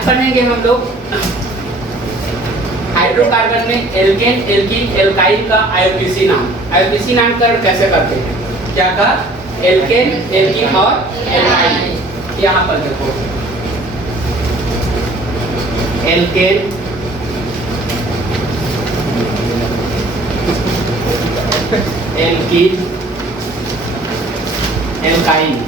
आज पढ़ेंगे हम लोग हाइड्रोकार्बन में एल्केन, एल्कीन, एल्काइल का आईयूपीएसी नाम। आईयूपीएसी नामकरण कैसे करते हैं? क्या कहा? एल्केन, एल्कीन और एल्काइल। यहाँ पर देखो एल्केन, एल्कीन, एल्काइल।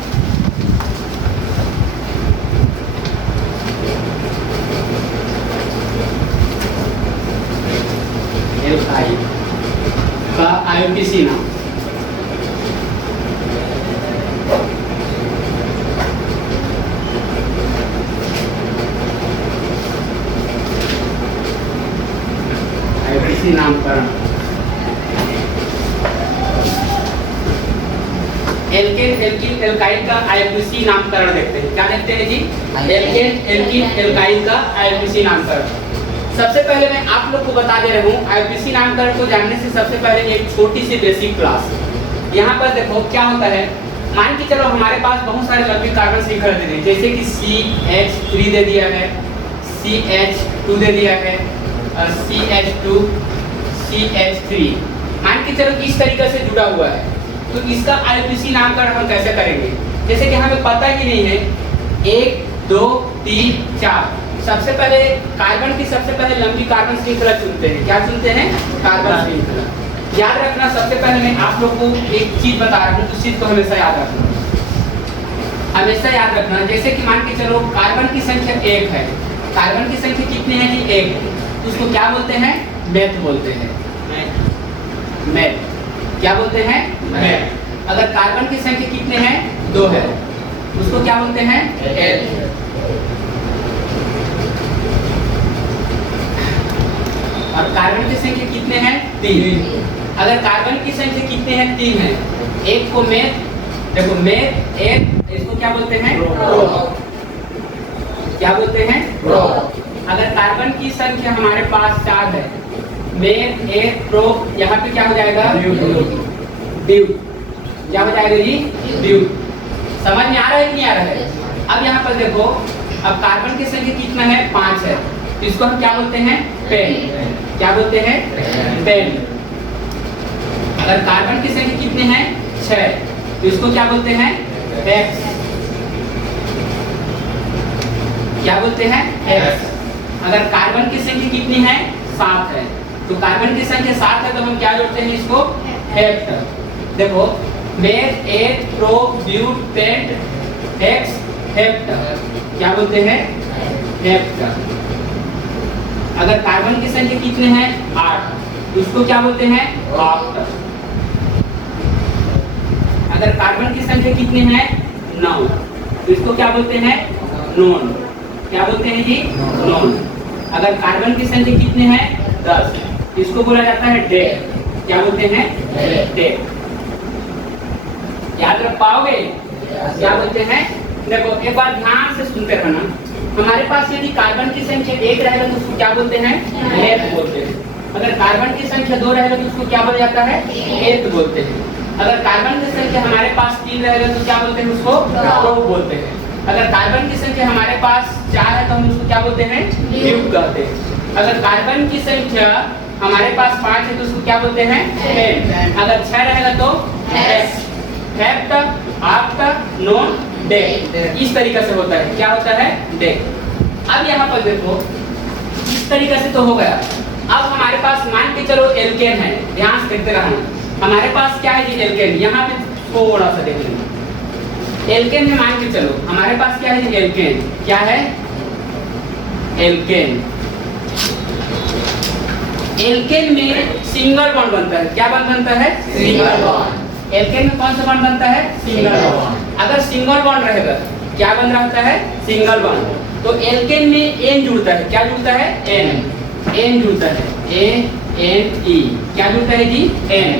एल्काइल का आईयूपीएसी नाम। आईयूपीएसी नामकरण। एल्केन, एल्कीन, एल्काइल का आईयूपीएसी नामकरण देखते हैं। क्या देखते हैं जी? एल्केन, एल्कीन, एल्काइल का आईयूपीएसी नामकरण। सबसे पहले मैं आप लोग को बता दे रहा हूँ, आईयूपीएसी नामकरण को जानने से सबसे पहले एक छोटी सी बेसिक क्लास। यहाँ पर देखो क्या होता है, मान के चलो हमारे पास बहुत सारे लंबी कार्बन श्रृंखला दे दी, जैसे कि CH3 दे दिया है, CH2 दे दिया है, CH2, CH3, मान के चलो इस तरीके से जुड़ा हुआ है। तो इसका आईयूपीएसी नामकरण हम कैसे करेंगे? जैसे कि हमें पता ही नहीं है 1, 2, 3, 4। सबसे पहले कार्बन की सबसे पहले लंबी कार्बन श्रृंखला चुनते हैं। क्या चुनते हैं? कार्बन श्रृंखला। याद रखना, सबसे पहले मैं आप लोग को एक चीज बता रहा हूँ, उस चीज को हमेशा याद रखना, हमेशा याद रखना। जैसे कि मान के चलो कार्बन की संख्या 1 है, कार्बन की संख्या कितनी है जी? 1। उसको क्या बोलते हैं? मेथ बोलते हैं। मेथ क्या बोलते हैं? मेथ। अगर कार्बन की संख्या कितने हैं? 2 है, उसको क्या बोलते हैं? एथ। और कार्बन की संख्या कितने हैं? 3। अगर कार्बन की संख्या कितने हैं? 3 है। एक को मेथ, देखो मेथ, एक, इसको क्या बोलते हैं? क्या बोलते हैं? अगर कार्बन की संख्या हमारे पास 4 है, मेथ, एक, प्रो, यहाँ पे क्या हो जाएगा? ड्यू। क्या हो जाएगा जी? ड्यू। समझ में आ रहा है कि नहीं आ रहा है? अब यहाँ पर देखो, अब कार्बन की संख्या कितना है? 5 है, तो इसको हम क्या बोलते हैं? पेन। क्या बोलते हैं? पेन। अगर कार्बन की संख्या कितने हैं? 6, तो इसको क्या बोलते हैं? हेक्स। क्या बोलते हैं? हेक्स। अगर कार्बन की संख्या कितनी है? 7 है, तो कार्बन की संख्या 7 है, तो हम क्या जोड़ते हैं इसको? हेक्ट। देखो मेथ, एक, प्रो, ब्यूट, पेंट, हेक्स, हेक्ट। क्या बोलते हैं? हेक्ट। अगर कार्बन की संख्या कितने हैं? 8, उसको क्या बोलते हैं? ऑक्ट। अगर कार्बन की संख्या कितने हैं? 9, तो इसको क्या बोलते हैं? नोन। क्या बोलते हैं जी? नोन। अगर कार्बन की संख्या कितने हैं? 10, इसको बोला जाता है डेक। क्या बोलते हैं? डेक। याद रख पाओगे? क्या बोलते हैं? देखो एक बार ध्यान से सुनते रहना। हमारे पास यदि कार्बन की संख्या 1 रहेगा तो उसको क्या बोलते हैं? मेथ बोलते हैं। अगर कार्बन की संख्या 2 रहेगा तो उसको क्या बोला जाता है? एथ बोलते हैं। अगर कार्बन की संख्या हमारे पास 3 रहेगा तो क्या बोलते हैं? उसको प्रो बोलते हैं। अगर कार्बन की संख्या हमारे पास 4 है तो हम उसको क्या बोलते हैं? ड्यूक कहते हैं। अगर कार्बन की संख्या हमारे पास 5 है तो उसको क्या बोलते हैं? पेन। अगर 6 रहेगा तो हेक्स, हेक्ट, ऑक्ट, नोन, डेक। इस तरीके से होता है। क्या होता है? डेक। अब यहाँ पर देखो, इस तरीके से तो हो गया। अब हमारे पास मान के चलो एल्केन है, ध्यान से देखते रहना। हमारे पास क्या है जी? एल्केन। यहाँ पे थोड़ा सा देख लेंगे। एल्केन में मान के चलो हमारे पास क्या है जी? एल्केन। क्या है? एल्केन। एल्केन में सिंगल बॉन्ड बनता है। क्या बॉन्ड बनता है? Single bond. एल्केन में कौन सा बॉन्ड बनता है? Single bond. अगर सिंगल बॉन्ड रहेगा क्या बन रहता है? Single bond. तो एल्केन में एन जुड़ता है। क्या जुड़ता है? एन। एन जुड़ता है, ANE। क्या जुड़ता है जी? एन।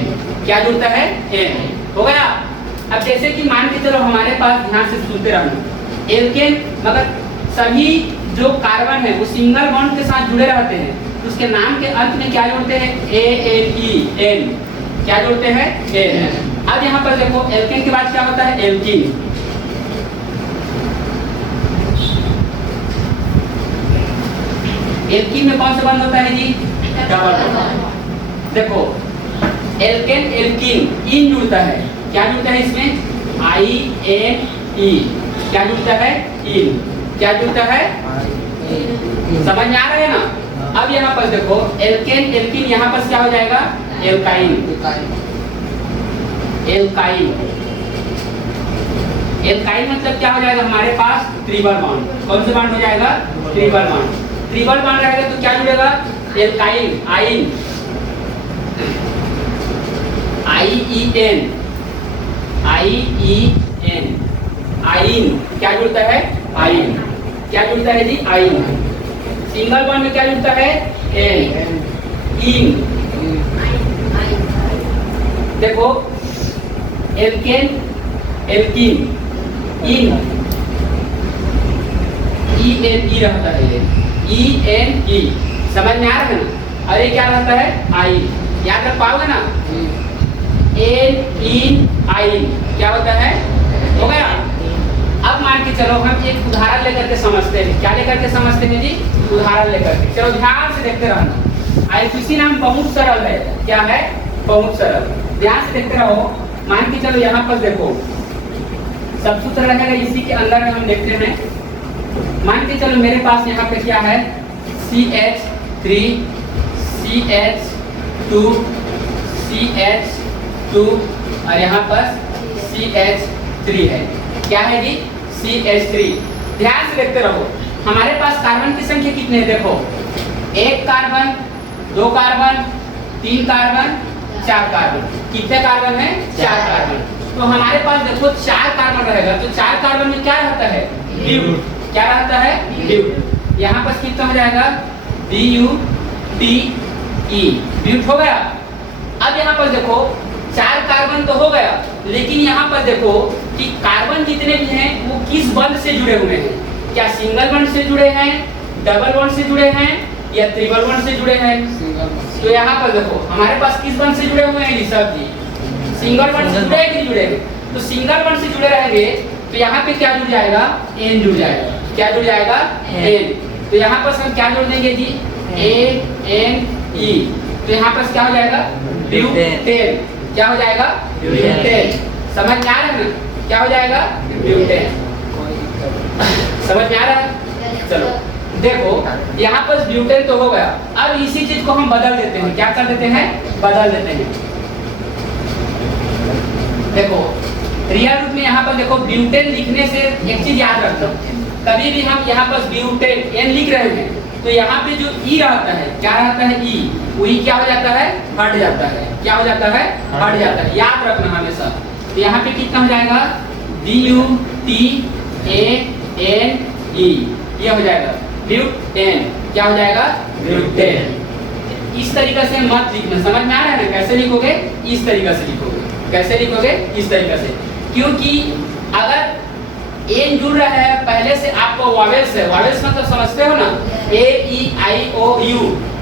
क्या जुड़ता है? एन। हो गया। अब जैसे कि मान के चलो हमारे पास, ध्यान से सुनते रहना, एल्केन मगर सभी जो कार्बन है वो सिंगल बॉन्ड के साथ जुड़े रहते हैं, तो उसके नाम के अंत में क्या जोड़ते हैं? ANE, N. क्या जोड़ते हैं? एन। अब यहाँ पर देखो एल्केन के बाद क्या होता है? एल्कीन। एल्कीन में कौन सा बॉन्ड होता है जी? Double bond. देखो एल्केन एल्कीन इन जुड़ता है, क्या जुड़ता है इसमें? I N E. क्या जुड़ता है? इन। क्या जुड़ता है? समझ में आ रहा है ना? अब यहाँ पर देखो एल्केन एल्कीन, यहाँ पर क्या हो जाएगा? एल्काइन। एल्काइन एल्काइन मतलब क्या हो जाएगा हमारे पास? Triple bond. कौन सा बॉन्ड हो जाएगा? Triple bond. ट्रिपल बॉन्ड रहेगा तो क्या जुड़ेगा? एल्काइन आइन, आई ई एन, आई ई एन, आइन। क्या जुड़ता है? आइन। क्या जुड़ता है जी? आइन। सिंगल बॉन्ड में क्या जुड़ता है? एन। इन। देखो एल्केन एल्कीन इन, ई एन ई रहता है, ई एन ई। समझ में आ रहा है ना? और ये क्या रहता है? आई। याद रख पाओगे ना? एन इन आइन क्या होता है? हो गया। अब मान के चलो हम एक उदाहरण लेकर के समझते हैं। क्या लेकर के समझते हैं जी? उदाहरण लेकर के। चलो ध्यान से देखते रहना। आईपीसी नाम बहुत सरल है। क्या है? बहुत सरल। ध्यान से देखते रहो। मान के चलो यहाँ पर देखो सब सूत्र रहेगा, इसी के अंदर में हम देखते हैं। मान के चलो मेरे पास यहाँ पे क्या है? CH3 CH2 CH2 और यहाँ पर CH3 है। क्या है जी? CH3। ध्यान से देखते रहो। हमारे पास कार्बन की संख्या कितने हैं? देखो एक कार्बन, दो कार्बन, तीन कार्बन, चार कार्बन। कितने कार्बन है? चार कार्बन। तो हमारे पास देखो चार कार्बन रहेगा तो चार कार्बन में क्या रहता है? ब्यूट। क्या रहता है? ब्यूट। यहाँ पर कितना हो जाएगा? BUTE। ब्यूट हो गया। अब यहाँ पर देखो चार कार्बन तो हो गया, लेकिन यहाँ पर देखो कि कार्बन जितने भी हैं वो किस बंध से जुड़े हुए हैं? क्या सिंगल बंध से जुड़े हैं, डबल बंध से जुड़े हैं या ट्रिपल बंध से जुड़े हैं? तो यहाँ पर देखो हमारे पास किस बंध से जुड़े हुए हैं जी? सब जी सिंगल बंध से जुड़े हैं कि नहीं जुड़े हैं? तो सिंगल बंध से जुड़े रहेंगे तो यहाँ पे क्या जुड़ जाएगा? एन जुड़ जाएगा। क्या जुड़ जाएगा? एन। तो यहाँ पर हम क्या जोड़ देंगे जी? ANE। तो यहाँ पर क्या हो जाएगा? ब्यूटेन। क्या हो जाएगा? ब्यूटेन। समझ में आ रहा है ना? क्या हो जाएगा? ब्यूटेन। समझ में आ रहा है? चलो देखो यहाँ पर ब्यूटेन तो हो गया। अब इसी चीज को हम बदल देते हैं। क्या कर देते हैं? बदल देते हैं। देखो रियल रूप में यहाँ पर देखो ब्यूटेन लिखने से एक चीज याद रखना, कभी भी हम यहाँ पर ब्यूटेन एन लिख रहे हैं तो यहाँ पे जो ई रहता है, क्या रहता है? ई। वही क्या हो जाता है? हट जाता है। क्या हो जाता है? हट जाता है। याद रखना हमेशा। तो यहाँ पे कितना हो जाएगा? BUTANE। ये हो जाएगा ब्यूटेन। क्या हो जाएगा? ब्यूटेन। इस तरीके से मत लिखना। समझ में आ रहा है ना? कैसे लिखोगे? इस तरीके से लिखोगे। कैसे लिखोगे? इस तरीके से। क्योंकि अगर एन जुड़ रहा है पहले से आपको वावेल्स है, वावेल्स मतलब समझते हो ना? AEIOU।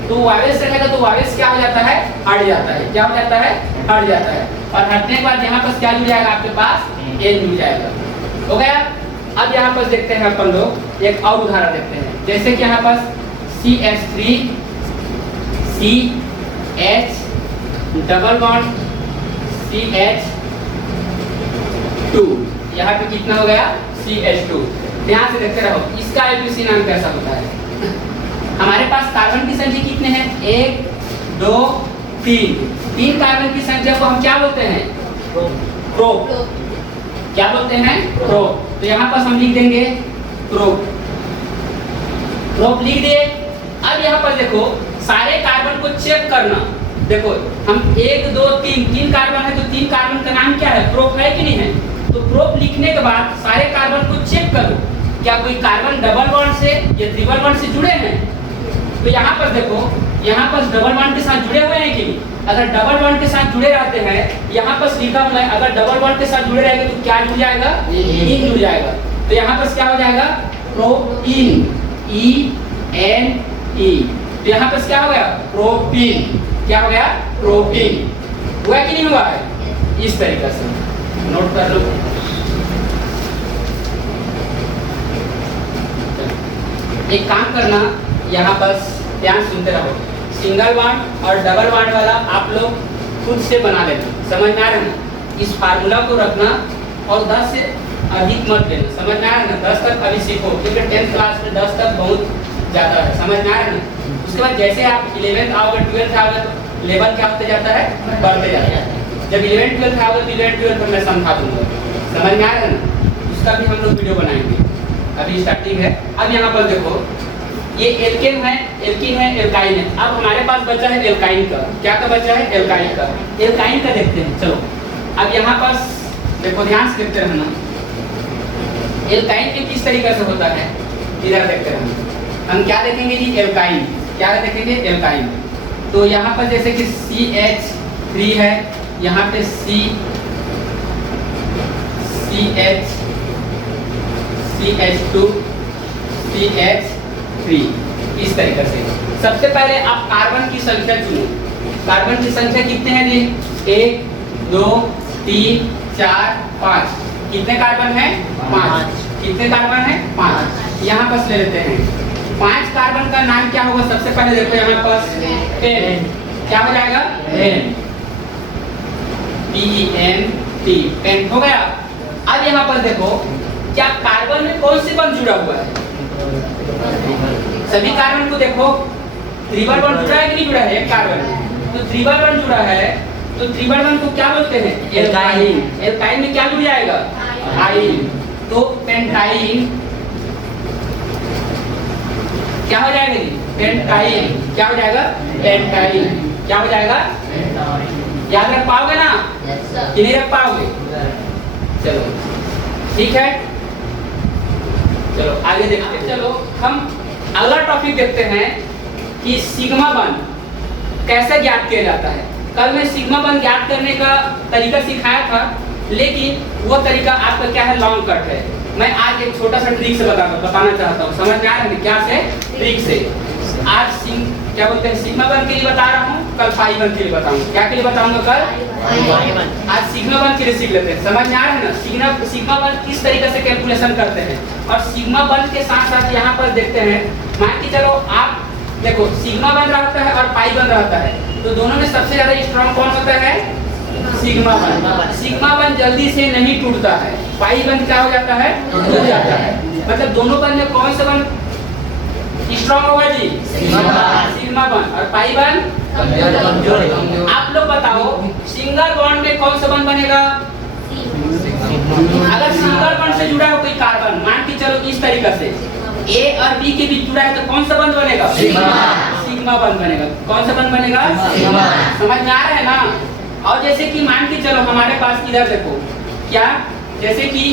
तो वावेल्स रहेगा तो वावेल्स क्या हो जाता है? हट जाता है। क्या हो जाता है? हट जाता है। और हटने के बाद यहाँ पर क्या जुड़ जाएगा आपके पास? एन जुड़ जाएगा। हो गया। अब यहाँ पर देखते हैं अपन लोग एक और उदाहरण देखते हैं। जैसे कि यहाँ पर CH3 CH double bond CH2। यहाँ पे कितना हो गया? CH2। ध्यान से देखते रहो। इसका आईपीसी नाम कैसा होता है? हमारे पास कार्बन की संख्या कितने हैं? 1 2 3। तीन कार्बन की संख्या को हम क्या बोलते हैं? प्रोप। क्या बोलते हैं? प्रोप। तो यहाँ पर हम लिख देंगे प्रोप। प्रोप लिख दिए। अब यहाँ पर देखो सारे कार्बन को चेक करना। देखो हम 1 2 3 तीन कार्बन है तो तीन कार्बन का नाम क्या है? प्रोप है कि नहीं है? तो प्रोप लिखने के बाद सारे कार्बन को चेक करो, क्या कोई कार्बन डबल बॉन्ड से या ट्रिपल बॉन्ड से जुड़े हैं? तो यहाँ पर देखो यहाँ पर डबल बॉन्ड के साथ जुड़े हुए हैं कि नहीं? अगर डबल बॉन्ड के साथ जुड़े रहते हैं, यहाँ पर लिखा हुआ है अगर डबल बॉन्ड के साथ जुड़े रहेंगे तो क्या जुड़ जाएगा? इन जुड़ जाएगा। तो यहाँ पर क्या हो जाएगा? प्रोइन। ENE। तो यहाँ पर क्या हो गया? प्रोपीन। क्या हो गया? प्रोपीन। हुआ कि नहीं हुआ है? इस तरीके से नोट कर लो। एक काम करना, यहाँ पर ध्यान सुनते रहो। सिंगल बॉन्ड और डबल बॉन्ड वाला आप लोग खुद से बना लेना, समझ में आ रहा है ना। इस फार्मूला को रखना और 10 से अधिक मत लेना, समझ में आ रहा है ना। 10 तक अभी सीखो, क्योंकि 10th क्लास में 10 तक बहुत ज़्यादा है, समझ में आ रहा है ना। उसके बाद जैसे आप 11th आओगे 12th आओगे तो लेवल क्या होते जाता है, बढ़ते जाता है। जब 11th 12th आओगे तो 11th 12th में मैं समझा दूंगा, समझ में आ रहा है ना। उसका भी हम लोग वीडियो बनाएंगे, अभी स्टार्टिंग है। अब यहाँ पर देखो ये एल्केन है, एल्काइन है। अब हमारे पास बचा है एल्काइन का। क्या का बचा है, एल्काइन का। एल्काइन का देखते हैं, चलो। अब यहाँ पास देखो, ध्यान से देखते रहना। एल्काइन में किस तरीके से होता है, इधर देखते रहना। हम क्या देखेंगे जी, एल्काइन। क्या देखेंगे, एल्काइन। तो यहाँ पर जैसे कि CH3 है, यहाँ पे CH2 CH3, इस तरीके से। सबसे पहले आप कार्बन की संख्या चुनो। कार्बन की संख्या कितने हैं जी, 1 2 3 4 5। कितने कार्बन है, 5। कितने कार्बन है, 5। यहाँ पर ले लेते हैं 5 कार्बन का नाम क्या होगा। सबसे पहले देखो यहाँ पर पेन, क्या हो जाएगा, पेन, PENT, पेन हो गया। अब यहाँ पर देखो क्या कार्बन में कौन सी बॉन्ड जुड़ा हुआ है। सभी कार्बन को देखो, ट्रिपल बॉन्ड जुड़ा है कि नहीं जुड़ा है, एक कार्बन तो ट्रिपल बॉन्ड जुड़ा है। तो ट्रिपल बॉन्ड को क्या बोलते हैं, एल्काइन। एल्काइन में क्या जुड़ जाएगा, आइन। तो पेंटाइन क्या हो जाएगा जी, पेंटाइन। क्या हो जाएगा, पेंटाइन। क्या हो जाएगा, याद रख पाओगे ना कि नहीं रख पाओगे। चलो ठीक है, चलो आगे देखते हैं। चलो हम अगला टॉपिक देखते हैं कि सिग्मा बॉन्ड कैसे ज्ञात किया जाता है। कल मैं सिग्मा बॉन्ड ज्ञात करने का तरीका सिखाया था, लेकिन वो तरीका आपका क्या है, लॉन्ग कट है। मैं आज एक छोटा सा ट्रिक से बताना चाहता हूँ, समझ में आ रहा है क्या से, ट्रिक से। आज क्या बोलते हैं, सिग्मा बॉन्ड के लिए बता रहा हूँ, कल पाई बॉन्ड के लिए बताऊंगा। क्या के लिए बताऊंगा, कल। आज सिग्मा बॉन्ड के लिए सीख लेते हैं, समझ में आ रहा है ना। सिग्मा बॉन्ड किस तरीके से कैलकुलेशन करते हैं। और सिग्मा बॉन्ड के साथ साथ यहाँ पर देखते हैं, मान के चलो आप देखो सिग्मा बॉन्ड रहता है और पाई बॉन्ड रहता है, तो दोनों में सबसे ज्यादा स्ट्रॉन्ग कौन होता है, सिग्मा बॉन्ड। सिग्मा बॉन्ड जल्दी से नहीं टूटता है, पाई बॉन्ड क्या हो जाता है, टूट जाता है। मतलब दोनों बॉन्ड में कौन सा बॉन्ड स्ट्रॉन्ग होगा जी, सिग्मा बॉन्ड। और पाई बॉन्ड कमजोर। आप लोग बताओ सिंगल बॉन्ड में कौन सा बॉन्ड बनेगा। अगर सिंगल बॉन्ड से जुड़ा हो कोई कार्बन, मान के चलो इस तरीके से A और B के बीच जुड़ा है, तो कौन सा बॉन्ड बनेगा, सिग्मा बॉन्ड बनेगा। कौन सा बॉन्ड बनेगा, समझ में आ रहा है ना। और जैसे कि मान के चलो हमारे पास इधर देखो, क्या जैसे कि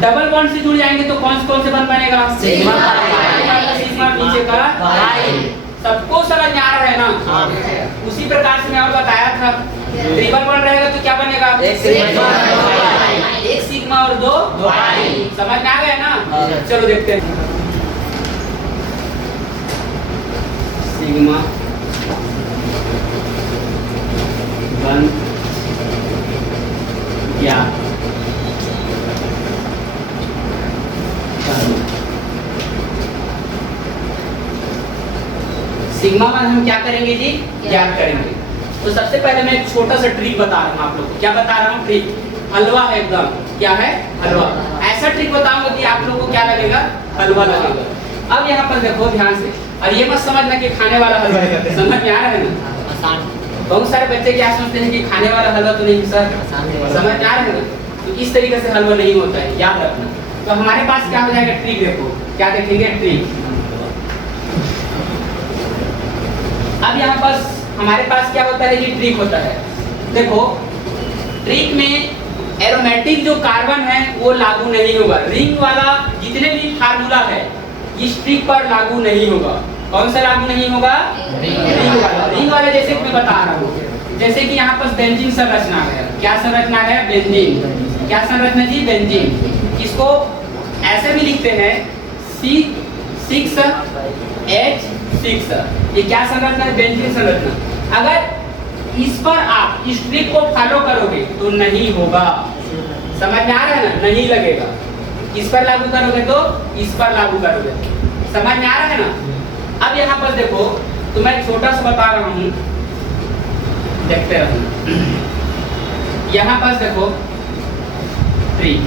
डबल बॉन्ड से जुड़ जाएंगे तो कौन से बॉन्ड बनेगा, सिग्मा नीचे का। सबको समझ में आ रहा है ना। उसी प्रकार से मैं और बताया था, ट्रिपल बॉन्ड रहेगा तो क्या बनेगा, एक सिग्मा और 2 पाई। समझ में आ गया ना। चलो देखते हैं, सिग्मा बन क्या, सिग्मा वन हम क्या करेंगे जी, ज्ञात करेंगे। तो सबसे पहले मैं एक छोटा सा ट्रिक बता रहा हूँ आप लोग को। क्या बता रहा हूँ, ट्रिक हलवा है एकदम। क्या है, हलवा। ऐसा ट्रिक बताऊंगा कि आप लोगों को क्या लगेगा, हलवा लगेगा। अब यहाँ पर देखो ध्यान से, और ये मत समझना कि खाने वाला हलवा है, समझ में आ रहा है ना। बहुत सारे बच्चे क्या सोचते हैं कि खाने वाला हलवा तो नहीं सर, समझ में आ रहा है ना। तो इस तरीके से हलवा नहीं होता है, याद रखना। तो हमारे पास क्या हो जाएगा, ट्रिक देखो, क्या देखेंगे, ट्रिक। अब यहाँ पास हमारे पास क्या होता है, ये ट्रिक होता है। देखो ट्रिक में एरोमेटिक जो कार्बन है वो लागू नहीं होगा। रिंग वाला जितने भी फार्मूला है इस ट्रिक पर लागू नहीं होगा। कौन सा लागू नहीं होगा, रिंग वाला। रिंग वाला जैसे मैं बता रहा हूँ, जैसे कि यहाँ पर बेंजीन संरचना है। क्या संरचना है, बेंजीन। क्या संरचना जी, बेंजीन। इसको ऐसे भी लिखते हैं C6H6। ये क्या संरचना है, बेंजीन संरचना। अगर इस पर आप इस ट्रिक को फॉलो करोगे तो नहीं होगा। समझ में आ रहा है ना, नहीं लगेगा। इस पर लागू करोगे तो इस पर लागू करोगे। समझ में आ रहा है ना। अब यहाँ पर देखो, तो मैं छोटा सा बता रहा हूँ, देखते रहना। यहाँ पर देखो 3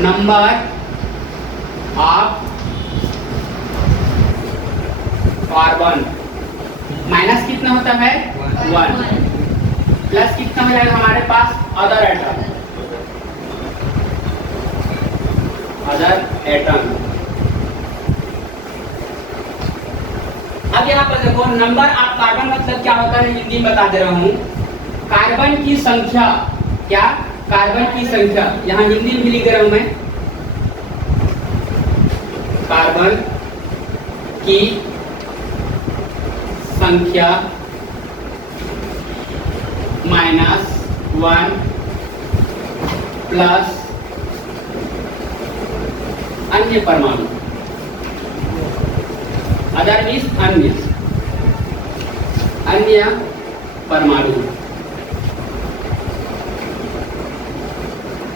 नंबर ऑफ कार्बन माइनस कितना होता है 1, प्लस कितना हो जाएगा हमारे पास अदर एटम, अब यहाँ पर देखो नंबर ऑफ कार्बन मतलब क्या होता है, हिंदी में बता दे रहा हूँ, कार्बन की संख्या, क्या कार्बन की संख्या, यहाँ हिंदी में भी लिख दे रहा हूँ मैं, कार्बन की संख्या -1 प्लस अन्य परमाणु, अदर मीन्स अन्य परमाणु।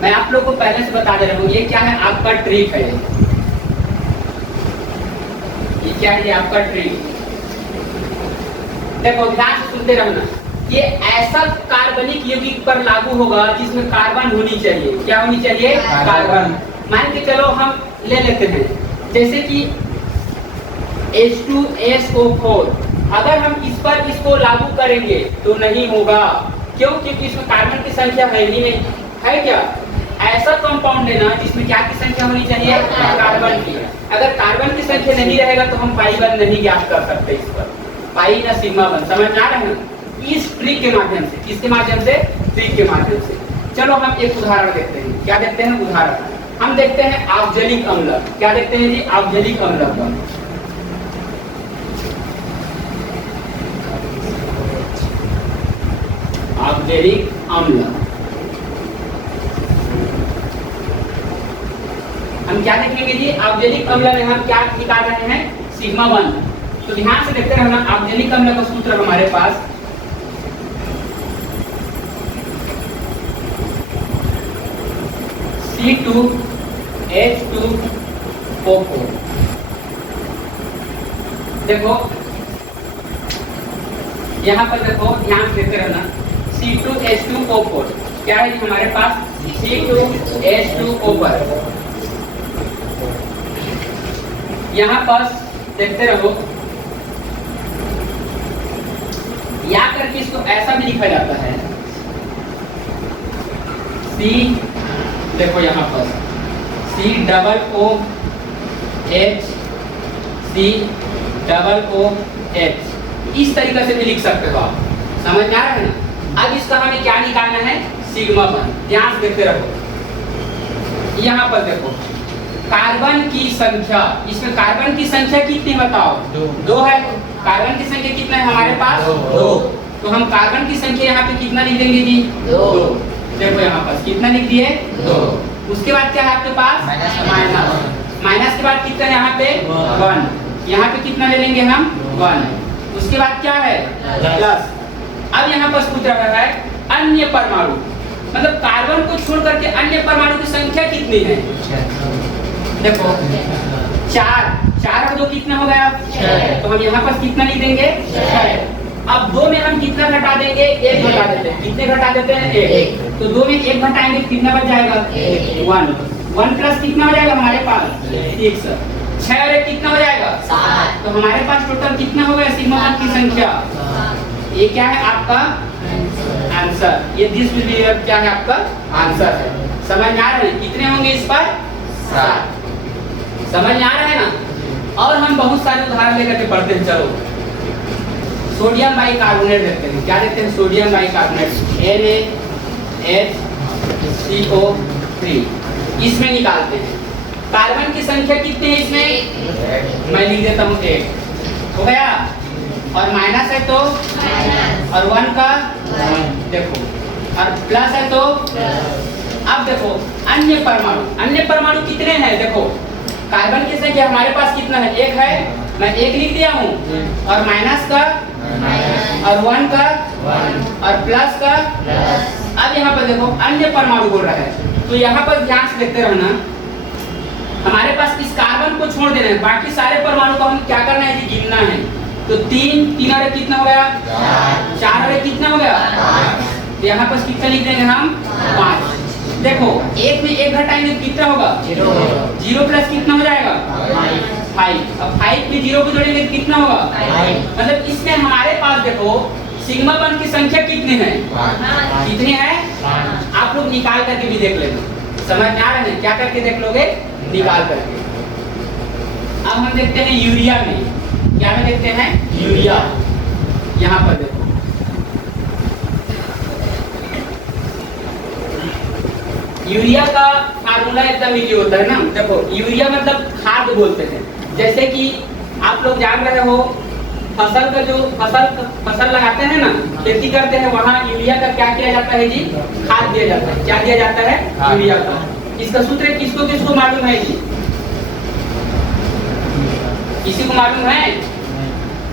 मैं आप लोग को पहले से बता दे रहा हूँ, ये क्या है आपका ट्रिक है, ये क्या है, ये आपका ट्रिक। देखो ध्यान से सुनते रहना, ये ऐसा कार्बनिक यौगिक पर लागू होगा जिसमें कार्बन होनी चाहिए, क्या होनी चाहिए, कार्बन। मान के चलो हम ले लेते हैं, जैसे कि H2SO4, अगर हम इस पर इसको लागू करेंगे तो नहीं होगा, क्यों, क्योंकि इसमें कार्बन की संख्या है ही नहीं, है क्या। ऐसा कंपाउंड लेना जिसमें क्या की संख्या होनी चाहिए, कार्बन की। अगर कार्बन की संख्या नहीं रहेगा तो हम पाई वन नहीं ज्ञात कर सकते इस पर, पाई ना सिग्मा वन, समझ में आ रहा है ना, इस ट्रिक के माध्यम से, किसके माध्यम से, ट्रिक के माध्यम से। चलो हम एक उदाहरण देखते हैं, क्या देखते हैं उदाहरण, हम देखते हैं ऑक्जेलिक अम्ल, क्या देखते हैं जी, ऑक्जेलिक अम्ल का। ऑक्जेलिक अम्ल हम क्या देखेंगे जी, ऑक्जेलिक अम्ल में हम क्या निकाल रहे हैं, सिग्मा वन। तो ध्यान से देखते रहना, ऑक्जेलिक अम्ल का सूत्र हमारे पास C2H2O4। देखो यहाँ पर देखो, ध्यान से देखते रहना, C2H2O4 क्या है हमारे पास, C2H2O4। यहाँ पर देखते रहो, या करके इसको ऐसा भी लिखा जाता है, C, देखो यहाँ पर COOH, इस तरीके से भी लिख सकते हो आप, समझ में आ रहा है ना। अब इसका हमें क्या निकालना है, सिग्मा वन। ध्यान से देखते रहो, यहाँ पर देखो कार्बन की संख्या, इसमें कार्बन की संख्या कितनी बताओ, 2 है। कार्बन की संख्या कितना है हमारे पास, 2। तो हम कार्बन की संख्या यहाँ पे कितना लिख देंगे जी, 2। देखो यहाँ पर कितना लिख दिए, 2। उसके बाद क्या है आपके पास, माइनस, माइनस के बाद कितना है यहाँ पे, 1। यहाँ पे कितना ले लेंगे हम, 1। उसके बाद क्या है, प्लस। अब यहाँ पर पूछ रहा है अन्य परमाणु, मतलब कार्बन को छोड़ करके अन्य परमाणु की संख्या कितनी है। देखो 4 और 2 कितना हो गया, 6। तो हम यहाँ पर कितना लिख देंगे, 6। अब 2 में हम कितना घटा देंगे, 1 घटा देते हैं। कितने घटा देते हैं, 1। तो 2 में 1 घटाएंगे कितना बच जाएगा, 1 प्लस कितना हो जाएगा हमारे पास, 6। 6 और 1 कितना हो जाएगा, 7। तो हमारे पास टोटल कितना हो गया सिग्मा वन की संख्या। ये क्या है आपका आंसर, ये दिस विल बी क्या है आपका आंसर है। समझ में आ रहा है, कितने होंगे इस पर, 7। समझ में आ रहा है ना। और हम बहुत सारे उदाहरण लेकर के पढ़ते हैं। चलो सोडियम बाइकार्बोनेट देखते हैं, क्या देखते हैं, सोडियम बाइकार्बोनेट NaHCO3, इसमें निकालते हैं। कार्बन की संख्या कितनी है इसमें, मैं लिख देता हूँ 1 हो गया, और माइनस है तो और 1 का देखो, और प्लस है तो। अब देखो अन्य परमाणु कितने हैं, देखो कार्बन की संख्या हमारे पास कितना है, 1 है, मैं 1 लिख दिया हूँ, और माइनस का और 1 का और प्लस का। अब यहाँ पर देखो अन्य परमाणु बोल रहा है, तो यहाँ पर ध्यान से देखते रहना, हमारे पास इस कार्बन को छोड़ देना है, बाकी सारे परमाणु को हम क्या करना है जी, गिनना है। तो 3 और 1 कितना हो गया, 4 और 1 कितना हो गया, तो यहाँ पर कितना लिख देंगे हम, 5। देखो 1 में 1 घटाएंगे तो कितना होगा, 0 प्लस कितना हो जाएगा, 5। अब 5 में 0 को जोड़ेंगे तो कितना होगा, मतलब इसमें हमारे पास देखो सिग्मा बॉन्ड की संख्या कितनी है, कितनी है, आप लोग निकाल करके भी देख लेना, समझ में आ रहा है, क्या करके देख लोगे, निकाल करके। अब हम देखते हैं यूरिया में, क्या में देखते हैं, यूरिया। यहाँ पर देखो यूरिया का फार्मूला एकदम इजी होता है ना। देखो यूरिया मतलब खाद बोलते हैं। जैसे कि आप लोग जान रहे हो फसल का जो फसल लगाते हैं ना, खेती करते हैं, वहाँ यूरिया का क्या किया जाता है जी, खाद दिया जाता है। क्या दिया जाता है, यूरिया का। इसका सूत्र किसको किसको मालूम है जी, किसी को मालूम है?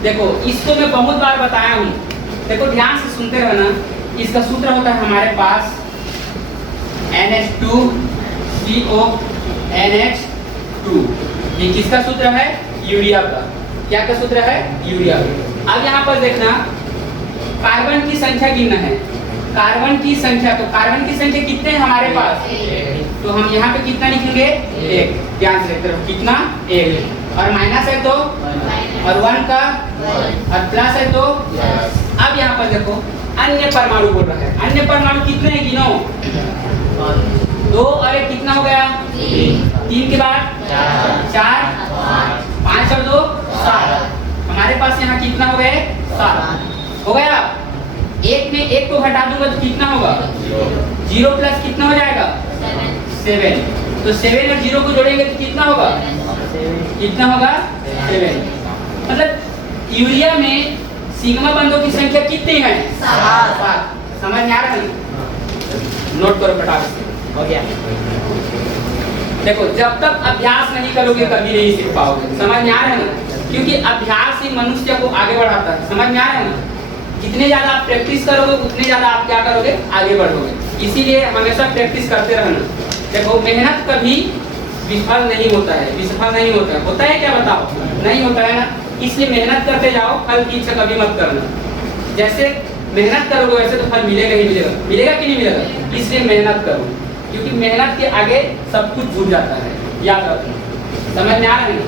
देखो इसको मैं बहुत बार बताया हूँ, देखो ध्यान से सुनते रहना। इसका सूत्र होता है हमारे पास NH2CO NH2। ये किसका सूत्र है, यूरिया का। क्या का सूत्र है, यूरिया। अब यहाँ पर देखना कार्बन की संख्या गिनना है, कार्बन की संख्या। तो कार्बन की संख्या कितने हैं हमारे पास, तो हम यहाँ पे कितना लिखेंगे, 1। ध्यान से देखते रहो, कितना, 1। और माइनस है तो, और 1 का, और प्लस है तो। अब यहाँ पर देखो अन्य परमाणु बोल रहा है, अन्य परमाणु कितने हैं गिनो, 2 और 1 कितना हो गया, 3 के बाद 4, 5 और 2 7। हमारे पास यहाँ कितना हो गए, 7 हो गया। 1 में 1 को घटा दूंगा तो कितना होगा, 0 प्लस कितना हो जाएगा, 7। तो 7 और 0 को जोड़ेंगे तो कितना होगा, कितना होगा, 7। मतलब यूरिया में सिग्मा बंधों की संख्या कितनी है, 7। समझ में आ रहा है, नोट करो फटाफट, हो गया। देखो जब तक अभ्यास नहीं करोगे कभी नहीं सीख पाओगे, समझ में आ रहा है ना, क्योंकि अभ्यास ही मनुष्य को आगे बढ़ाता है। समझ में आ रहा है ना, जितने ज्यादा आप प्रैक्टिस करोगे उतने ज्यादा आप क्या करोगे, आगे बढ़ोगे। इसीलिए हमेशा प्रैक्टिस करते रहना। देखो मेहनत कभी विफल नहीं होता है, विफल नहीं होता है, होता है क्या बताओ, नहीं होता है ना। इसलिए मेहनत करते जाओ, फल की इच्छा कभी मत करना। जैसे मेहनत करोगे वैसे तो फल मिलेगा ही मिलेगा, मिलेगा कि नहीं मिलेगा, इसलिए मेहनत करो, क्योंकि मेहनत के आगे सब कुछ भूल जाता है, याद रखना। समझ में आ रहा है ना।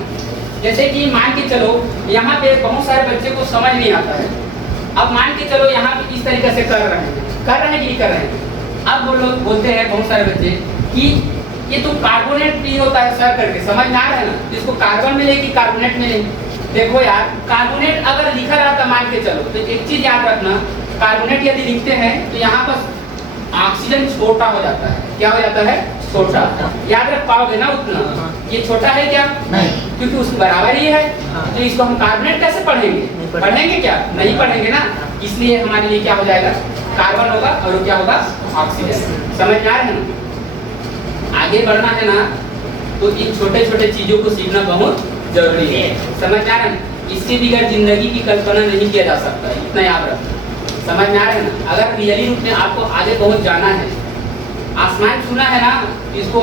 जैसे कि मान के चलो यहाँ पे बहुत सारे बच्चे को समझ नहीं आता है। अब मान के चलो यहाँ पे इस तरीके से कर रहे हैं कि नहीं कर रहे हैं। अब वो लोग बोलते हैं बहुत सारे बच्चे कि ये तो कार्बोनेट भी होता है सर करके, समझ में आ रहा है ना, इसको कार्बन मिले कि कार्बोनेट मिले। देखो यार कार्बोनेट अगर लिखा रहता मान के चलो तो एक चीज याद रखना, कार्बोनेट यदि लिखते हैं तो यहाँ पर ऑक्सीजन छोटा हो जाता है। क्या हो जाता है, छोटा। याद रख पाओगे ना उतना, ये छोटा है क्या, नहीं, क्योंकि उसके बराबर ही है। तो इसको हम कार्बोनेट कैसे पढ़ेंगे, पढ़ेंगे क्या, नहीं पढ़ेंगे ना। इसलिए हमारे लिए क्या हो जाएगा, कार्बन होगा और वो क्या होगा, ऑक्सीजन। समझ में आ रहा है ना। आगे बढ़ना है ना तो इन छोटे छोटे चीजों को सीखना बहुत जरूरी है। समझ में आ रहा है। इसके बगैर जिंदगी की कल्पना नहीं किया जा सकता, इतना याद रखना। समझ में आ रहा है ना। अगर रियली रूप में आपको आगे पहुंच जाना है, आसमान छूना है ना, इसको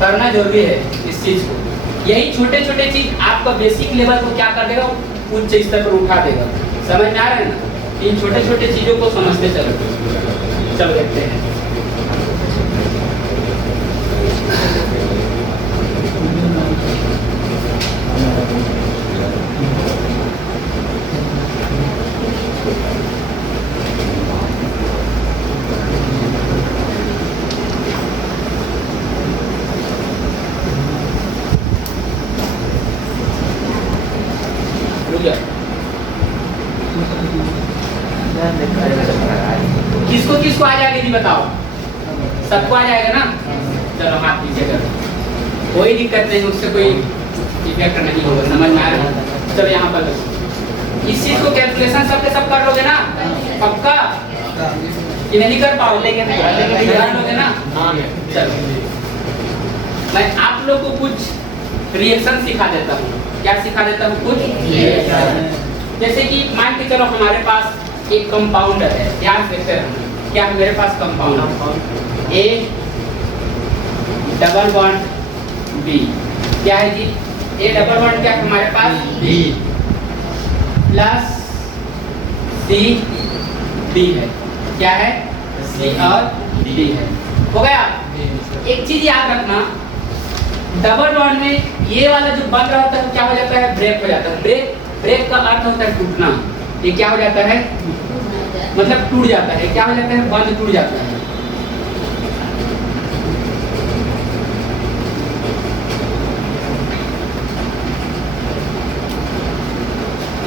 करना जरूरी है इस चीज को। यही छोटे छोटे चीज आपका बेसिक लेवल को क्या कर देगा, उच्च स्तर पर उठा देगा। समझ में आ रहा है ना। इन छोटे छोटे चीजों को समझते चलो देखते हैं। किसको किसको आ जाएगा जी बताओ, सबको आ जाएगा ना। चलो हाथ पीछे करो, कोई दिक्कत नहीं, उससे कोई इफेक्ट नहीं होगा। समझ में आ रहा है। चलो यहाँ पर इस चीज को कैलकुलेशन सबके सब कर लोगे ना, पक्का कि नहीं कर पाओगे, कर लोगे ना। चलो मैं आप लोग को कुछ रिएक्शन सिखा देता हूँ। क्या सिखा देता हूँ, कुछ। जैसे कि मान के चलो हमारे पास एक कंपाउंड है, ध्यान से देखते रहना। क्या है मेरे पास compound, A double bond B. क्या है जी? ए डबल बॉन्ड क्या है हमारे पास? बी प्लस सी डी है। क्या है? सी और डी है। हो गया? एक चीज याद रखना, डबल बॉन्ड में ये वाला जो बन रहा होता है क्या हो जाता है? ब्रेक हो जाता है। ब्रेक का अर्थ होता है टूटना। ये क्या हो जाता है? मतलब टूट जाता है। क्या हो जाता है? बंद टूट जाता है।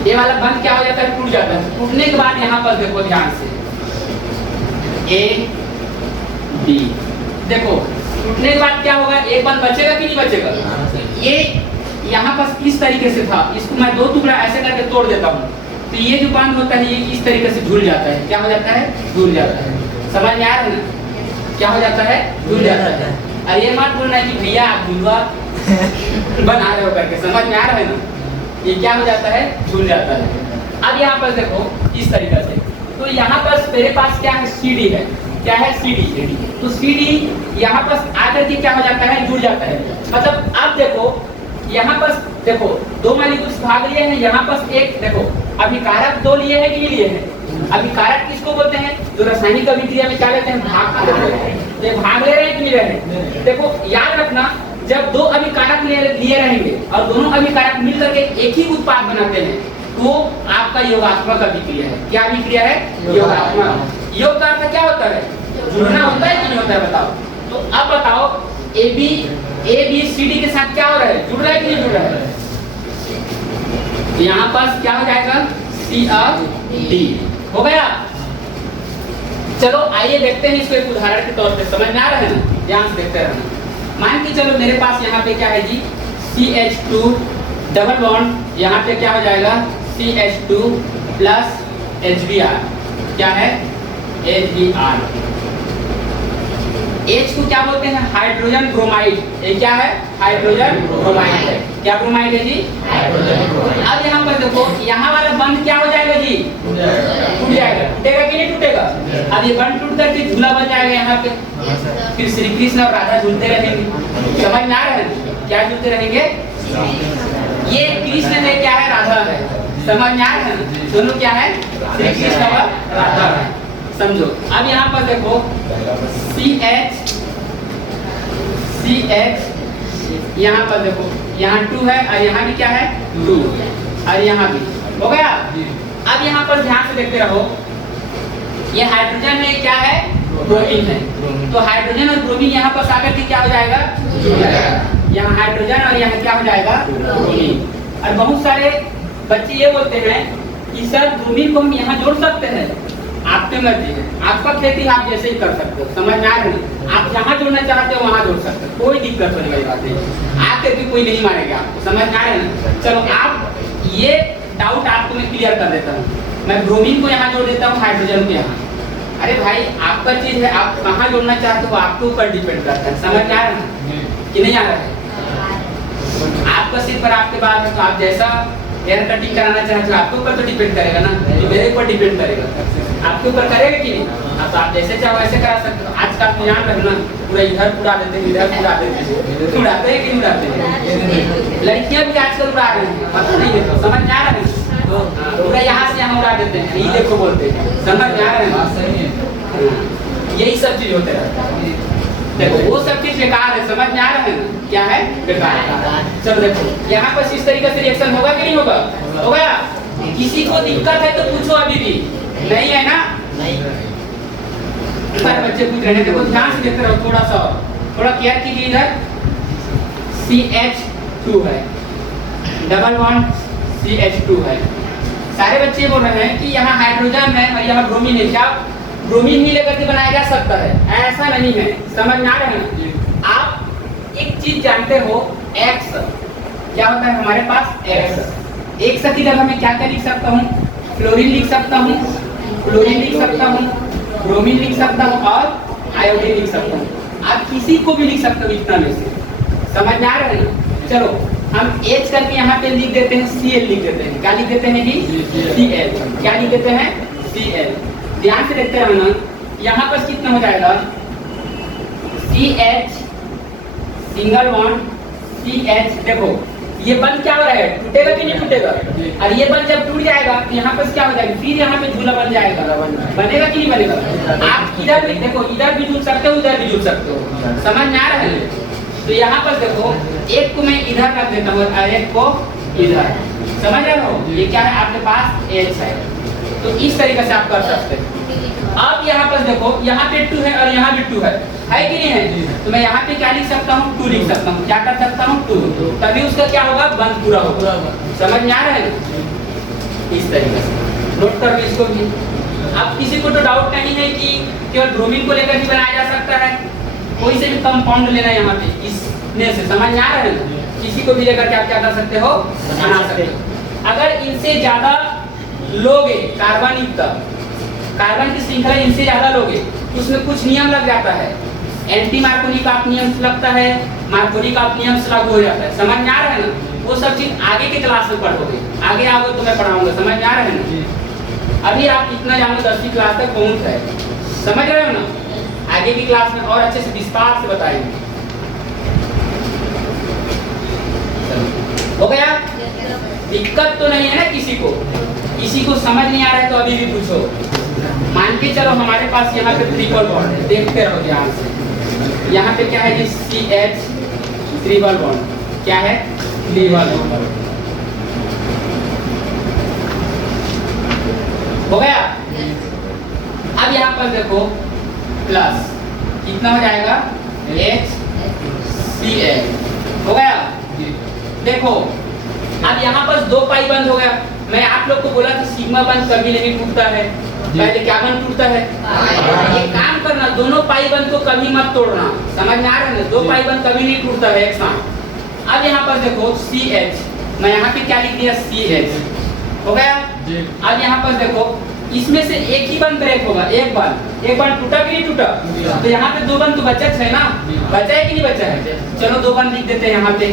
ये वाला बंद क्या हो जाता है? टूट जाता है। टूटने के बाद यहाँ पर देखो ध्यान से, ए बी, देखो टूटने के बाद क्या होगा? एक बंद बचेगा कि नहीं बचेगा? ये यहाँ पर इस तरीके से था, इसको मैं दो टुकड़ा ऐसे करके तोड़ देता हूँ, तो ये जो बंद होता है ये इस तरीके से झूल जाता है। क्या हो जाता है? झूल जाता है। समझ में आ रहा है ना? क्या हो जाता है? झूल जाता है। और ये मत बोलना कि भैया आप झूलवा बना रहे हो करके। समझ में आ रहा है ना? ये क्या हो जाता है? झूल जाता है। अब यहाँ पर देखो इस तरीके से, तो यहाँ पर मेरे पास क्या है? CD है। क्या है? CD। तो CD यहाँ पर आकर के क्या हो जाता है? जुड़ जाता है। मतलब आप देखो यहाँ पर देखो दो मालिक्यूल्स भाग लिए हैं, यहाँ पर एक देखो अभिकारक दो लिए हैं कि नहीं लिए हैं? अभिकारक किसको बोलते हैं? जो रासायनिक अभिक्रिया में क्या लेते हैं? भाग को बोलते हैं। ये भाग ले रहे हैं कि नहीं ले रहे हैं? देखो याद रखना, जब दो अभिकारक लिए रहेंगे और दोनों अभिकारक मिलकर के एक ही उत्पाद बनाते हैं तो आपका योगात्मक अभिक्रिया है। क्या अभिक्रिया है? योगात्मक। योग का अर्थ क्या होता है? जुड़ना होता है कि नहीं होता है? बताओ। तो अब बताओ ए बी सी डी के साथ क्या हो रहा है? जुड़ रहा है कि नहीं जुड़ रहा है? तो यहाँ पास क्या हो जाएगा? सी और डी। हो गया? चलो आइए देखते हैं इसको एक उदाहरण के तौर पे। समझ में आ रहा है ना? ध्यान से देखते रहना। मान के चलो मेरे पास यहाँ पे क्या है जी? CH2 डबल बॉन्ड, यहाँ पे क्या हो जाएगा? CH2 plus HBr। क्या है? HBr। H को क्या बोलते हैं? Hydrogen bromide. ये क्या है? हाइड्रोजन ब्रोमाइड है। क्या ब्रोमाइड है जी? Hydrogen bromide. अब यहाँ पर देखो यहाँ वाला बंद क्या हो जाएगा जी? टूट जाएगा। टूटेगा कि नहीं टूटेगा? अब ये बंद टूट करके झूला बन जाएगा यहाँ पे, फिर श्री कृष्ण और राधा झूलते रहेंगे। समझ में आ रहा है? क्या झूलते रहेंगे? ये कृष्ण है, क्या है? राधा है। समझ में आ रहा है? दोनों क्या है? श्री कृष्ण और राधा है। समझो। अब यहाँ पर देखो CH यहाँ पर देखो, यहाँ 2 है और यहाँ भी क्या है? 2 और यहाँ भी। हो गया? अब यहाँ पर ध्यान से देखते रहो, ये हाइड्रोजन में क्या है? ब्रोमीन है। तो हाइड्रोजन और ब्रोमीन यहाँ पर आकर के क्या हो जाएगा? जुड़ जाएगा। यहाँ हाइड्रोजन और यहाँ क्या हो जाएगा? ब्रोमीन। और बहुत सारे बच्चे ये बोलते हैं कि सर ब्रोमीन को हम यहाँ जोड़ सकते हैं। आपके मर्जी है, आपका खेती आप जैसे ही कर सकते हो। समझ में आ रहा है? आप जहाँ जोड़ना चाहते हो वहाँ जोड़ सकते हो, कोई दिक्कत होने वाली बात नहीं। आपके भी कोई नहीं मारेगा आपको। समझ में आ रहा है ना? चलो आप ये डाउट आपको मैं क्लियर कर देता हूँ। मैं ब्रोमीन को यहाँ जोड़ देता हूँ, हाइड्रोजन को यहाँ। अरे भाई आपका चीज है, आप कहाँ जोड़ना चाहते हो आपके ऊपर डिपेंड करता है। समझ में आ रहा है कि नहीं आ रहा है? आपका सिर पर आपके बाल है, तो आप जैसा हेयर कटिंग कराना चाहते हो आपके ऊपर तो डिपेंड करेगा ना, तो मेरे ऊपर डिपेंड करेगा। आपके ऊपर करेगा कि नहीं? तो आप जैसे चाहो वैसे करा सकते हो। आजकल तो जान रहे ना, पूरा इधर उड़ा देते हैं, इधर उड़ा देते हैं। उड़ाते हैं कि नहीं उड़ाते हैं? लड़कियां भी आजकल उड़ा रही हैं, पता नहीं है? तो समझ में आ रहा है? पूरा यहाँ से यहाँ उड़ा देते हैं, ये देखो बोलते हैं। समझ में आ रहा है? यही सब चीज होते रहता है। देखो वो सब चीज बेकार है। समझ में आ रहा है ना? क्या है? बेकार है। चलो देखो यहाँ पर इस तरीके से रिएक्शन होगा कि नहीं होगा? होगा। किसी को दिक्कत है तो पूछो, अभी भी नहीं है ना? नहीं। सारे बच्चे पूछ रहे हैं। देखो ध्यान से देखते रहो, थोड़ा केयर कीजिए। इधर CH2 है, डबल बॉन्ड CH2 है। सारे बच्चे बोल रहे हैं कि यहाँ हाइड्रोजन है और यहाँ ब्रोमीन है। क्या ब्रोमीन ही लेकर के बनाया जा सकता है? ऐसा नहीं है। समझ में आ रहा है ना? आप एक चीज जानते हो, X क्या होता है हमारे पास? X। एक की जगह मैं क्या क्या लिख सकता हूँ? फ्लोरीन लिख सकता हूँ, क्लोरीन लिख सकता हूँ, ब्रोमीन लिख सकता हूँ और आयोडीन लिख सकता हूँ। आप किसी को भी लिख सकते हो इतना में से। समझ में आ रहा है ना? चलो हम H करके यहाँ पे लिख देते हैं, Cl लिख देते हैं। क्या लिख देते हैं जी? Cl। क्या लिख देते हैं? Cl। ध्यान से देखते रहना, यहाँ पर कितना हो जाएगा? CH सिंगल बॉन्ड CH देखो ये बंद क्या हो रहा है, टूटेगा कि नहीं टूटेगा, और ये बंद जब टूट जाएगा तो यहाँ पर क्या हो जाएगा, फिर यहाँ पे झूला बन जाएगा, बनेगा कि नहीं बनेगा। आप इधर भी देखो, इधर भी जुड़ सकते हो, उधर भी जुड़ सकते हो, समझ में आ रहा है। तो यहाँ पर देखो एक को मैं इधर रख देता हूँ और एक को इधर, समझ रहे हो, ये क्या है आपके पास H है। तो इस तरीके से आप कर सकते हैं। अब यहाँ पर देखो यहाँ पे 2 है और यहाँ भी 2 है कि नहीं है, तो मैं यहाँ पे क्या लिख सकता हूँ, 2 लिख सकता हूँ, क्या कर सकता हूँ 2, तभी उसका क्या होगा, बंद पूरा होगा। समझ में आ रहा है, इस तरीके से नोट कर लो इसको भी। अब किसी को तो डाउट नहीं है कि केवल ब्रोमीन को लेकर ही बनाया जा सकता है, कोई से भी कंपाउंड लेना है यहाँ पे, इसमें से समझ में आ रहा है, किसी को भी लेकर के आप क्या कर सकते हो, बना सकते हो। अगर इनसे ज्यादा लोगे कार्बन युक्त, कार्बन की श्रृंखला इनसे ज्यादा लोगे तो उसमें कुछ नियम लग जाता है, एंटी मार्कोनी का नियम लगता है, मार्कोनी का नियम लागू हो जाता है, समझ में आ रहा है ना। वो सब चीज आगे के क्लास में पढ़ोगे, आगे आओगे तो मैं पढ़ाऊंगा, समझ में आ रहा है ना। अभी आप इतना जानो 10वीं क्लास तक पहुंच है, समझ रहे हो ना, आगे की क्लास में और अच्छे से विस्तार से बताएंगे। हो गया, दिक्कत तो नहीं है ना किसी को, किसी को समझ नहीं आ रहा है तो अभी भी पूछो। मान के चलो हमारे पास यहाँ पे ट्रिपल बॉन्ड है, देखते रहो ध्यान से। यहाँ पे क्या है जी, CH ट्रिपल बॉन्ड, क्या है ट्रिपल बॉन्ड, हो गया। अब यहाँ पर देखो प्लस कितना हो जाएगा, HCl, हो गया। देखो अब यहाँ पर 2 पाई बंद हो गया। मैं आप लोग को बोला कि सिग्मा बंद कभी नहीं टूटता है, पहले क्या बंद टूटता है, ये काम करना, दोनों पाई बंद को कभी मत तोड़ना, समझ में आ रहा है, 2 पाई बंद कभी नहीं टूटता है एक साथ। अब यहाँ पर देखो CH, मैं यहाँ पे क्या लिख दिया, CH, हो गया। अब यहाँ पर देखो इसमें से एक ही बंद ब्रेक होगा, एक बंद टूटा कि नहीं टूटा, तो यहाँ पे 2 बंद तो बचा है ना, बचा है कि नहीं बचा है, चलो 2 बंद लिख देते हैं, यहाँ पे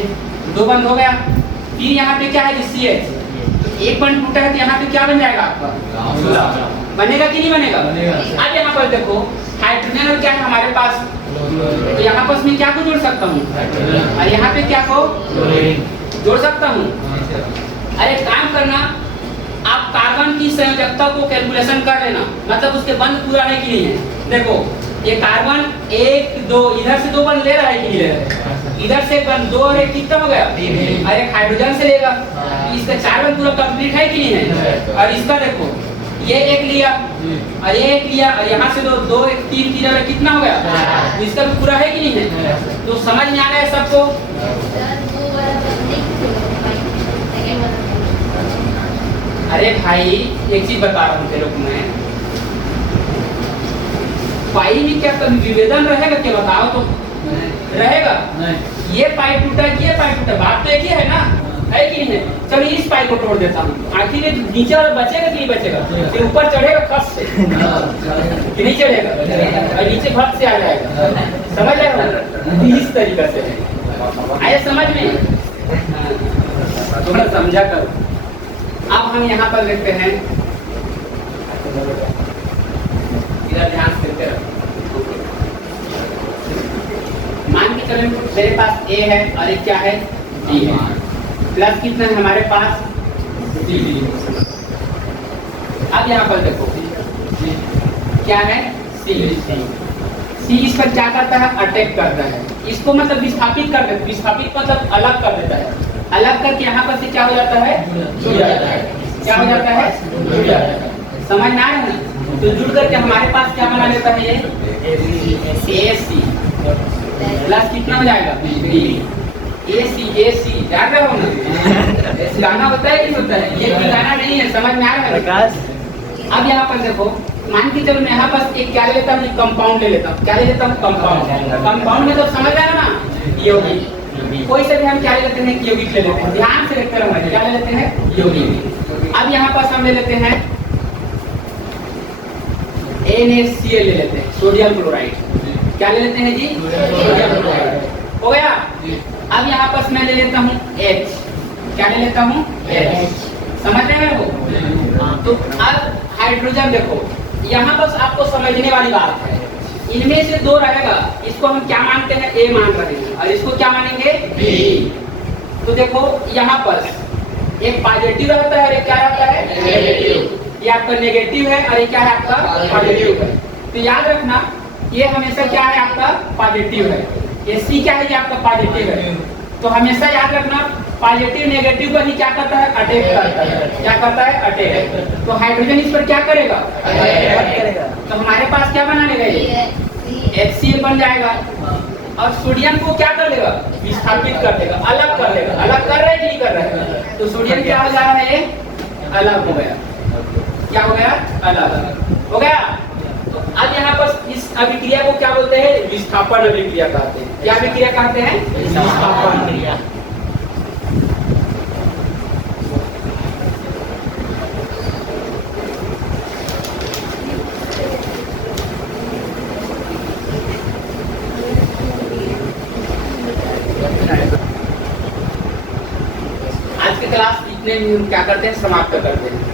2 बंद हो गया। फिर यहाँ पे क्या है, CH, एक बंद टूटा है तो यहाँ पे क्या बन जाएगा आपका, बनेगा कि नहीं बनेगा। अब यहाँ पर देखो हाइड्रोजन और क्या है हमारे पास, तो यहाँ पर मैं क्या को जोड़ सकता हूँ, और यहाँ पे क्या को जोड़ सकता हूँ। अरे काम करना, आप कार्बन की संयोजकता को कैलकुलेशन कर लेना, मतलब उसके बंद पूरा है कि नहीं है। देखो ये कार्बन 1 2 इधर से 2 बंद ले रहा है कि नहीं ले रहा है, इधर से बंद 2 और 1 कितना हो गया, और एक हाइड्रोजन से लेगा, इसका 4 बंद पूरा कंप्लीट है कि नहीं है। और इसका देखो ये 1 लिया और ये 1 लिया और यहाँ से 2 1 3 3 और कितना हो गया, तो इसका भी पूरा है कि नहीं है। तो समझ में आ रहा है सबको। अरे भाई एक चीज बता रहा हूँ तेरे को मैं, पाई में क्या कभी विभेदन रहेगा क्या, बताओ तो, रहेगा नहीं। ये पाई टूटा, ये पाई टूटा, बात तो एक ही है ना, है कि नहीं है। चलो इस पाई को तोड़ देता हूँ, आखिर ये नीचे वाला बचेगा कि नहीं बचेगा, ये ऊपर चढ़ेगा फर्स्ट से कि नहीं चढ़ेगा, और नीचे फर्स्ट से आ जाएगा, समझ रहे हो, इस तरीके से आया समझ में, थोड़ा समझा करो। अब हम यहाँ पर देखते हैं, इधर ध्यान से देखते रहो। मान के चलो मेरे पास A है और एक क्या है, D है, प्लस कितना है हमारे पास, D। अब यहाँ पर देखो क्या है, C इस पर क्या करता है, अटैक करता है, इसको मतलब विस्थापित कर देता है, विस्थापित मतलब अलग कर देता है, अलग करके यहाँ पर से क्या हो जाता है, जुड़ जाता है, क्या हो जाता है, जुड़ जाता है, समझ में आ रहा है ना। तो जुड़ करके हमारे पास क्या बना लेता है, ये AC प्लस कितना हो जाएगा, AC जान रहे हो ना, गाना होता है कि होता है, ये गाना नहीं है, समझ में आ रहा है। अब यहाँ पर देखो मान के चलो मैं यहाँ पर एक क्या ले लेता हूँ, कंपाउंड ले लेता हूँ, क्या ले लेता हूँ, कंपाउंड। कंपाउंड में तो समझ रहे हो ना, यौगिक, कोई से भी हम क्या ले लेते हैं, यौगिक ले लेते हैं, ध्यान से देखते रहो, क्या ले लेते हैं, यौगिक। अब यहाँ पर हम ले लेते हैं NaCl ले लेते हैं, सोडियम क्लोराइड, क्या ले लेते हैं जी, सोडियम क्लोराइड, हो गया। अब यहाँ पर मैं ले लेता हूँ H, क्या ले लेता हूँ, H, समझ रहे हो। तो अब हाइड्रोजन देखो, यहाँ बस आपको समझने वाली बात है, इनमें से दो रहेगा, इसको हम क्या मानते हैं, ए मान रहे हैं, और इसको क्या मानेंगे, बी। तो देखो यहाँ पर एक पॉजिटिव रहता है और एक क्या रहता है, नेगेटिव। ये आपका नेगेटिव है और ये क्या है, आपका पॉजिटिव है। तो याद रखना ये हमेशा क्या है, आपका पॉजिटिव है। ये सी क्या है, ये आपका पॉजिटिव है। तो हमेशा याद रखना पॉजिटिव नेगेटिव पर ही क्या करता है, अटैक करता है। क्या करता है, अटैक। तो हाइड्रोजन इस पर क्या करेगा, अटैक करेगा। तो हमारे पास क्या बना लेगा, ये HCl बन जाएगा। और सोडियम को क्या कर देगा, विस्थापित कर देगा, अलग कर देगा। अलग कर रहा है कि नहीं कर रहा है, तो सोडियम क्या हो जा रहा है, अलग हो गया। क्या हो गया, अलग हो गया। तो अब यहाँ पर इस अभिक्रिया को क्या बोलते हैं, विस्थापन अभिक्रिया कहते हैं। क्या अभिक्रिया कहते हैं, विस्थापन अभिक्रिया। आज की क्लास इतने में हम क्या करते हैं, समाप्त करते हैं।